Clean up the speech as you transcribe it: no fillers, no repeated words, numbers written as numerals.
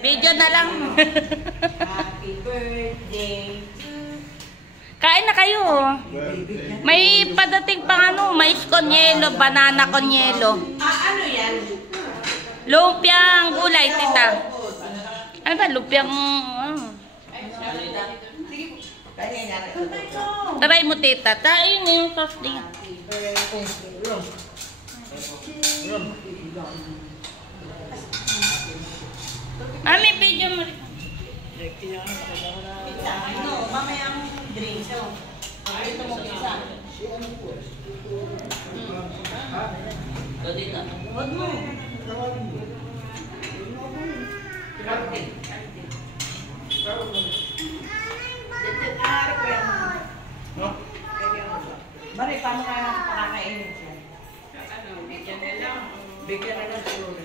Video na lang. Happy birthday to... Kain na kayo. May padating pang ano, mais con yelo, banana con yelo. ano yan? Lumpiang gulay, tita. Ano ba, lumpiang... Taray mo, tita. Tain yung sauce din. May video mo rin. Ano, mamaya ang drinks. Ito mo isa. Huwag mo. Mari, paano kaya natin pakakainin siya? Bigyan na lang siguro.